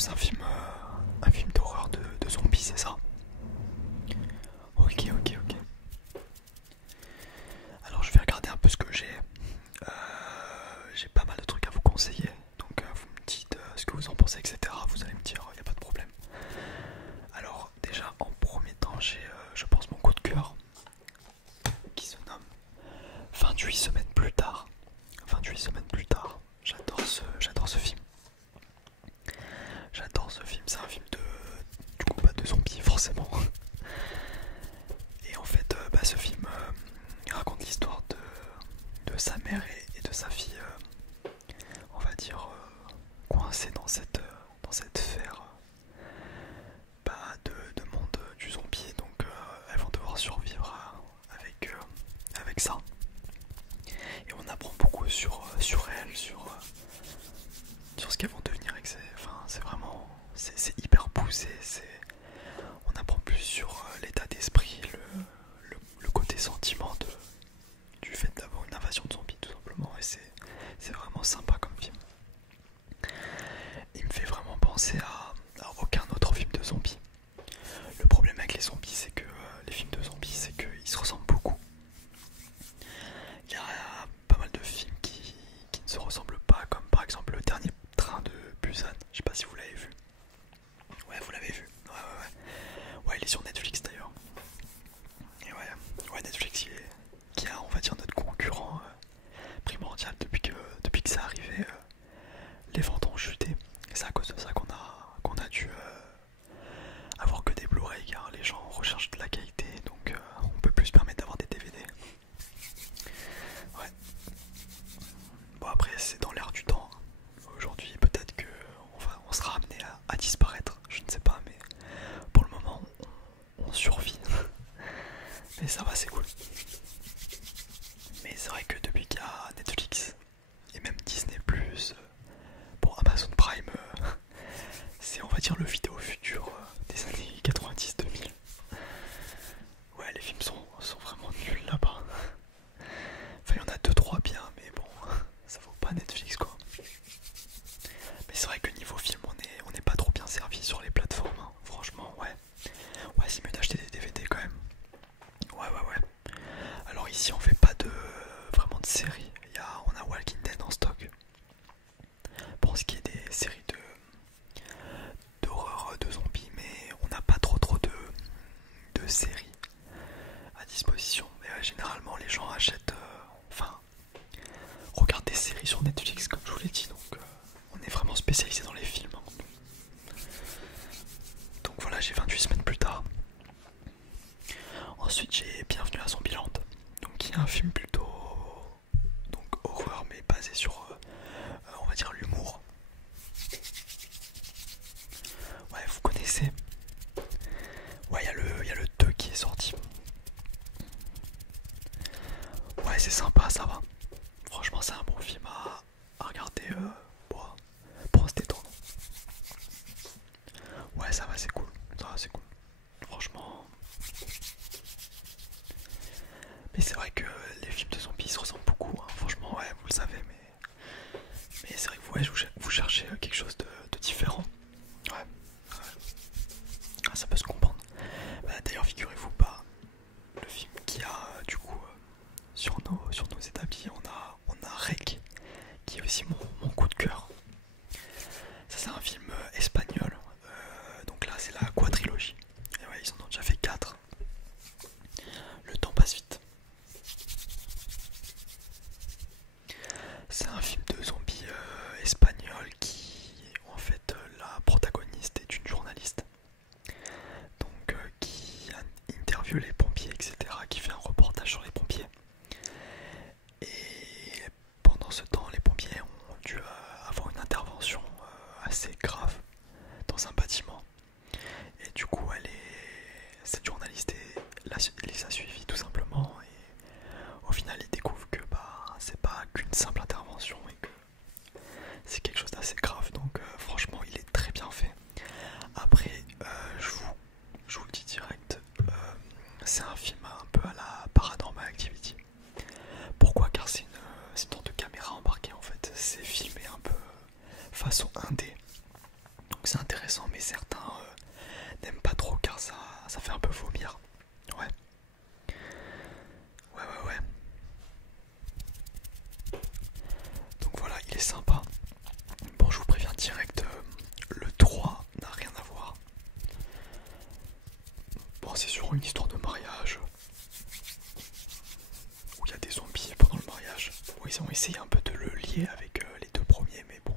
plus un film d'horreur de zombies, c'est ça? Ok, ok, ok. Alors je vais regarder un peu ce que j'ai. J'ai pas mal de trucs à vous conseiller. Donc vous me dites ce que vous en pensez, etc. Vous allez me dire, il n'y a pas de problème. Alors déjà en premier temps, j'ai je pense mon coup de cœur qui se nomme 28 semaines plus tard. 28 semaines plus tard. J'adore ce film. J'adore ce film, c'est un film du coup pas de zombies forcément. Et en fait, ce film raconte l'histoire de sa mère et de sa fille, on va dire, coincées dans cette sphère de monde du zombie. Donc elles vont devoir survivre avec ça. Et on apprend beaucoup sur elles, sur ce qu'elles vont devenir. Enfin, c'est vraiment, c'est hyper poussé. On apprend plus sur l'état d'esprit, le côté sentiment du fait d'avoir une invasion de zombies tout simplement. Et c'est vraiment sympa comme film. Il me fait vraiment penser à aucun autre film de zombies. Le problème avec les zombies, c'est que les films de zombies, c'est qu'ils se ressemblent beaucoup. Il y a pas mal de films qui ne se ressemblent pas, comme par exemple le dernier train de Busan. Je sais pas si vous l'avez vu. Ouais, vous l'avez vu. Ouais, il est sur Netflix d'ailleurs. Et ouais, Netflix qui a, on va dire, notre concurrent primordial depuis que c'est arrivé. Les ventes ont chuté. Et c'est à cause de ça qu'on a dû avoir que des Blu-ray, car les gens recherchent de la qualité, donc on peut plus se permettre d'avoir des DVD. Ouais. Bon, après c'est dans l'air du temps. Aujourd'hui peut-être que on sera amené à disparaître, je ne sais pas, mais pour le moment on survit. Mais ça va, c'est cool. Mais c'est vrai que depuis qu'il y a Netflix et même Disney+, bon, Amazon Prime, c'est, on va dire, le vidéo futur des années 90-2000. Ouais, les films sont vraiment nuls là-bas. Enfin, il y en a 2-3 bien, mais bon, ça vaut pas Netflix quoi. Mais c'est vrai que niveau film, on est pas trop bien servi sur les plateformes, hein. Franchement, ouais. Ouais, c'est mieux d'acheter des DVD quand même. Ouais. Alors ici, on fait pas vraiment de séries. On a Walking Dead en stock. Pour ce qui est des séries d'horreur de zombies, mais on n'a pas trop de séries à disposition. Mais généralement, les gens achètent, regardent des séries sur Netflix, comme je vous l'ai dit. Donc, on est vraiment spécialisé dans les films, hein. Donc voilà, j'ai 28 semaines plus tard. Ensuite, j'ai Bienvenue à Zombieland, donc qui est un film plutôt donc horreur, mais basé sur, on va dire, l'humour. Ouais, vous connaissez. Ouais, il y a le 2 qui est sorti. Ouais, c'est sympa, ça va. Franchement, c'est un bon film à regarder pour se détendre. Ouais, ça va, c'est cool. Ça va, c'est cool. Franchement. Mais c'est vrai que les films de zombies se ressemblent beaucoup, hein. Franchement, ouais, vous le savez, mais c'est vrai que vous cherchez quelque chose de différent. Ouais. Ah, ça peut se comprendre. D'ailleurs, figurez-vous pas, le film qui a du coup sur nos établis, on a Rec, qui est aussi mon coup de cœur. Ça, c'est un film espagnol. Donc là, c'est la quadrilogie. Et ouais, ils en ont déjà fait 4. Le temps passe vite. C'est un film de zombies espagnol qui, en fait, la protagoniste est une journaliste. Donc, qui interviewe les pompiers, etc. Qui fait un reportage sur les pompiers. Et pendant ce temps, les pompiers ont dû avoir une intervention assez grave dans un bâtiment. Et du coup, cette journaliste les a suivis tout simplement. Et au final, ils découvrent que c'est pas qu'une simple intervention et que genre une histoire de mariage où il y a des zombies pendant le mariage. Bon, ils ont essayé un peu de le lier avec les deux premiers, mais bon,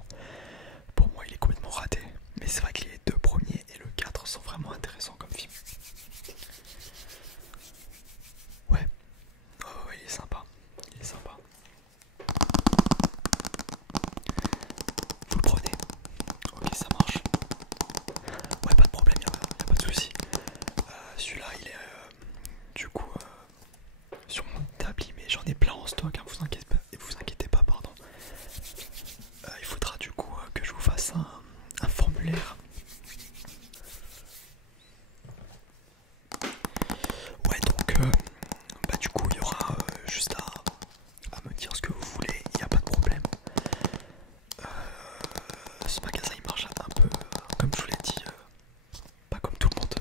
pour moi il est complètement raté. Mais c'est vrai que les deux premiers et le 4 sont vraiment intéressants comme film. Ouais, oh, ouais, il est sympa, il est sympa. Vous le prenez? Ok, ça marche. Ouais, pas de problème, y a pas de souci. Celui-là, il est du coup sur mon établi, mais j'en ai plein en stock, hein, vous inquiétez pas, pardon. Il faudra du coup que je vous fasse un formulaire. Ouais, donc bah du coup il y aura juste à me dire ce que vous voulez, il n'y a pas de problème. Ce magasin il marche un peu comme je vous l'ai dit, pas comme tout le monde.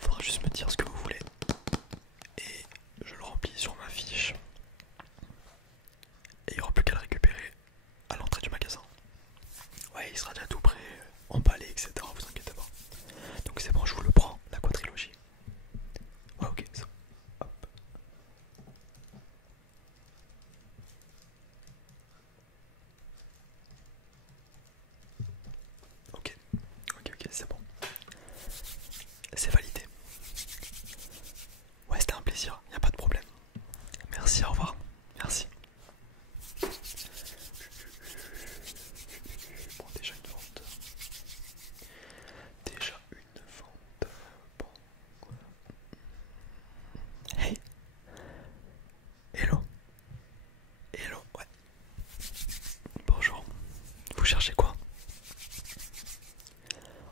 Faudra juste me dire ce que vous voulez et je le remplis sur ma fiche. Et il n'y aura plus qu'à le récupérer à l'entrée du magasin. Ouais, il sera déjà tout prêt, emballé, etc. Vous inquiétez pas. Donc c'est bon, je vous le prends, la quadrilogie. Ouais, ok, ça. Hop. Ok, ok, c'est bon. C'est validé. Ouais, c'était un plaisir, y a pas de problème. Merci, au revoir. Merci. Bon, déjà une vente. Déjà une vente. Bon. Hey. Hello. Hello, ouais. Bonjour. Vous cherchez quoi?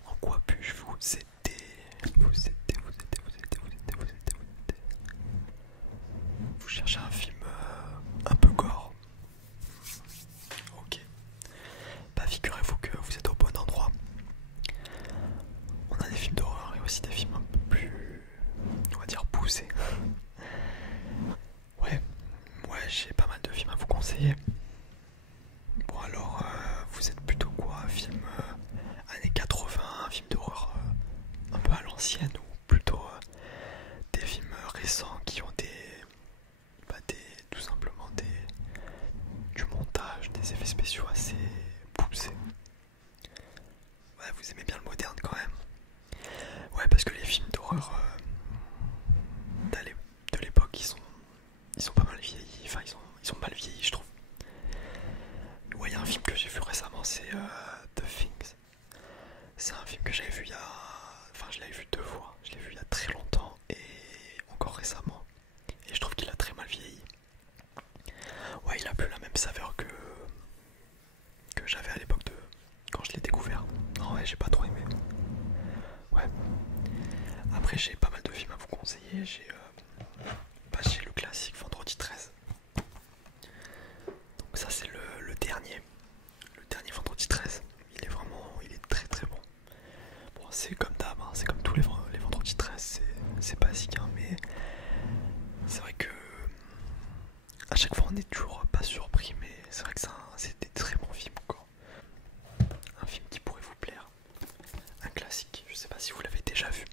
En quoi puis-je vous aider? Vous cherchez un film un peu gore. Ok. Bah figurez-vous que vous êtes au bon endroit. On a des films d'horreur et aussi des films un peu plus, on va dire, poussés. Ouais, j'ai pas mal de films à vous conseiller. Bon alors, vous êtes plutôt quoi? Film années 80, un film d'horreur un peu à l'ancienne ou plutôt des films récents qui ont tout simplement du montage, des effets spéciaux assez poussés. Ouais, vous aimez bien le moderne quand même. Ouais, parce que les films d'horreur de l'époque, ils sont pas mal vieillis. Enfin, ils sont mal vieillis, je trouve. Ouais, il y a un film que j'ai vu récemment, c'est The Things. C'est un film que j'avais vu enfin, je l'avais vu deux fois. Je l'ai vu il y a très longtemps et encore récemment. Et je trouve qu'il a très mal vieilli. Ouais, il a plus la même saveur que j'avais à l'époque de quand je l'ai découvert. Non, ouais, j'ai pas trop aimé. Ouais. Après, j'ai pas mal de films à vous conseiller. J'ai le classique Vendredi 13. Donc ça, c'est le dernier. Le dernier Vendredi 13. Il est très très bon. Bon, c'est comme d'hab, hein, c'est comme tous les Vendredis 13, c'est basique, hein, mais c'est vrai que à chaque fois on est toujours pas surpris, mais c'est vrai que c'est des très bons films, quoi. Un film qui pourrait vous plaire, un classique, je sais pas si vous l'avez déjà vu,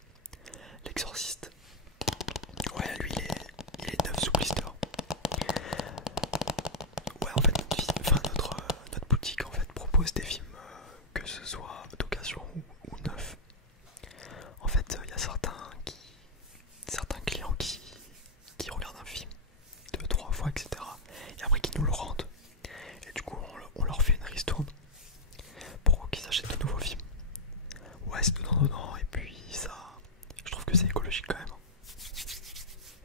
L'Exorciste. Ouais, lui il est neuf sous blister. Ouais, en fait notre boutique en fait propose des films que ce soit d'occasion ou neuf. En fait, il y a certains clients qui regardent un film deux, trois fois, etc. Et après qui nous le rendent. Et du coup, on leur fait une ristourne pour qu'ils achètent de nouveaux films. Ouais, c'est dedans. Et puis ça, je trouve que c'est écologique quand même.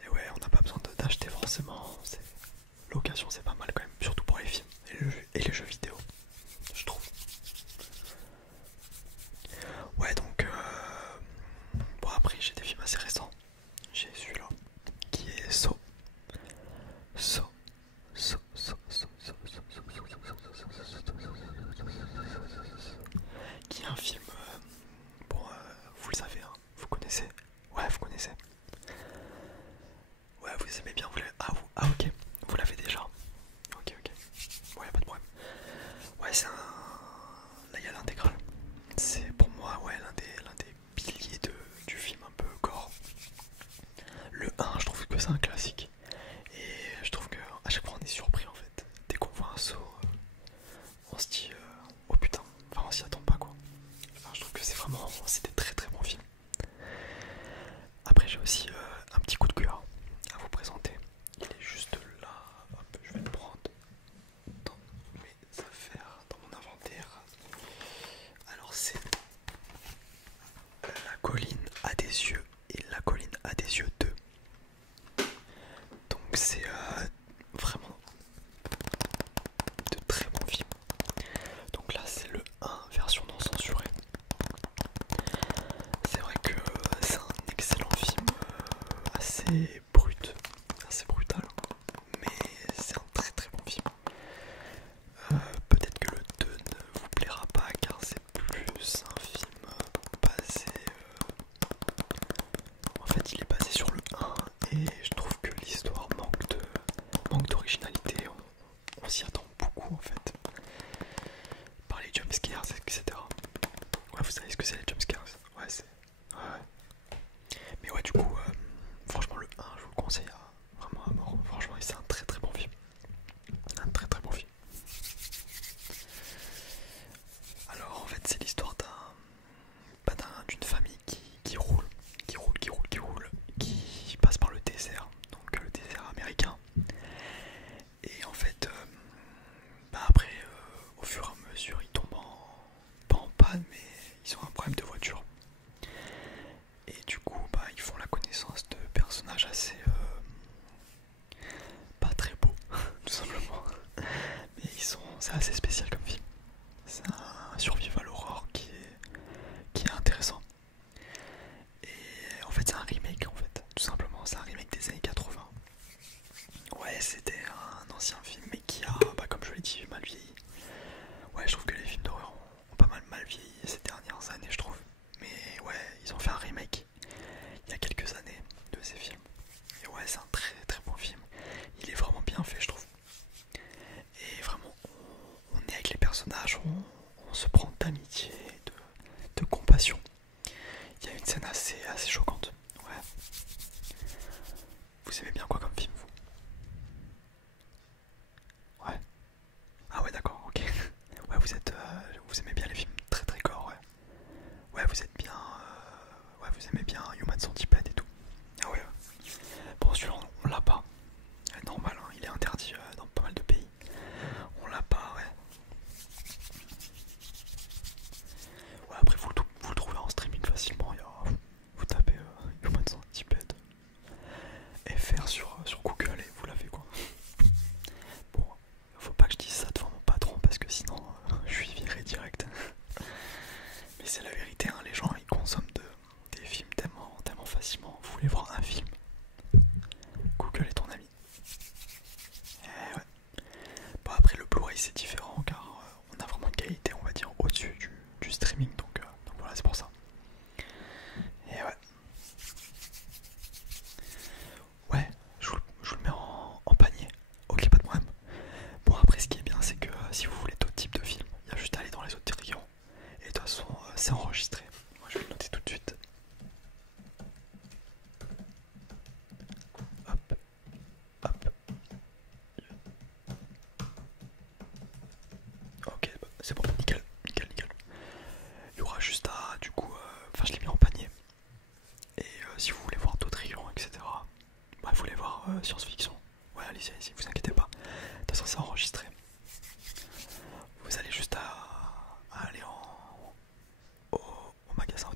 Et ouais, on n'a pas besoin d'acheter forcément. L'occasion, c'est pas mal quand même, surtout pour les films et les jeux vidéo, je trouve. Ouais, donc bon, après j'ai des films assez récents. J'ai celui-là qui est So, qui est un film bon, vous le savez, hein, vous connaissez. Ouais, vous connaissez. Ouais, vous aimez bien, ah ok, vous l'avez déjà. Ok, assez brut, assez brutal, mais c'est un très très bon film. Peut-être que le 2 ne vous plaira pas car c'est plus un film basé... en fait il est basé sur le 1 et je trouve que l'histoire manque d'originalité, on s'y attend beaucoup en fait, par les jumpscares etc. Ouais, vous savez ce que c'est les jumpscares? Ouais, c'est... Ouais, ouais. Mais ouais, du coup, franchement, le 1, je vous le conseille vraiment à mort. Franchement, c'est un très très bon film. Un très très bon film. Alors, en fait, c'est l'histoire d'une famille qui roule, qui passe par le désert, donc le désert américain. Et en fait, après, au fur et à mesure, ils tombent pas en panne, mais ils ont un problème de voiture. Et du coup, ils font la connaissance de personnages assez pas très beaux, tout simplement. Mais c'est assez spécial comme film. C'est un survival horror qui est intéressant. Et en fait, c'est un remake, en fait, tout simplement. C'est un remake des années 80. Ouais, c'était un ancien film, mais qui a, comme je l'ai dit, mal vieilli. Ouais, je trouve que les films d'horreur ont pas mal vieilli ces dernières années, je trouve. Mais ouais, ils ont fait un remake il y a quelques années de ces films. Et ouais, c'est un très très bon film. Il est vraiment bien fait, je trouve. Et vraiment, on est avec les personnages, on se prend d'amitié, de compassion. Il y a une scène assez choquante. Ouais. Vous aimez bien quoi comme film, vous? Ouais. Ah ouais, d'accord, ok. Ouais, vous aimez bien les films très très gore, ouais. Ouais, vous êtes bien... ouais, vous aimez bien Human Centipede et tout. Ah ouais. Bon, celui-là, on l'a pas. Normal, hein, il est interdit dans pas mal de pays. On l'a pas, ouais. Ouais, après, vous le trouvez en streaming facilement. Vous tapez Human Centipede FR sur Google et vous l'avez, quoi. Bon, faut pas que je dise ça devant mon patron parce que sinon je suis viré direct. Mais c'est la vérité, hein, les gens ils consomment des films tellement facilement. Vous voulez voir un film, Google est ton ami. Et ouais. Bon, après le Blu-ray c'est différent car on a vraiment une qualité, on va dire, au-dessus du streaming, donc voilà, c'est pour ça. Et ouais. Ouais, je vous le mets en panier. Ok, pas de problème. Bon, après ce qui est bien c'est que si vous voulez d'autres types de films, il y a juste à aller dans les autres rayons. Et de toute façon c'est enregistré. Moi je vais le noter tout de suite. Hop, hop. Ok, c'est bon, nickel. Il y aura juste à, du coup, enfin je l'ai mis en panier. Et si vous voulez voir d'autres rayons, etc. Vous voulez voir science-fiction. Ouais, allez-y, vous inquiétez pas. De toute façon c'est enregistré. Vous allez juste à aller au magasin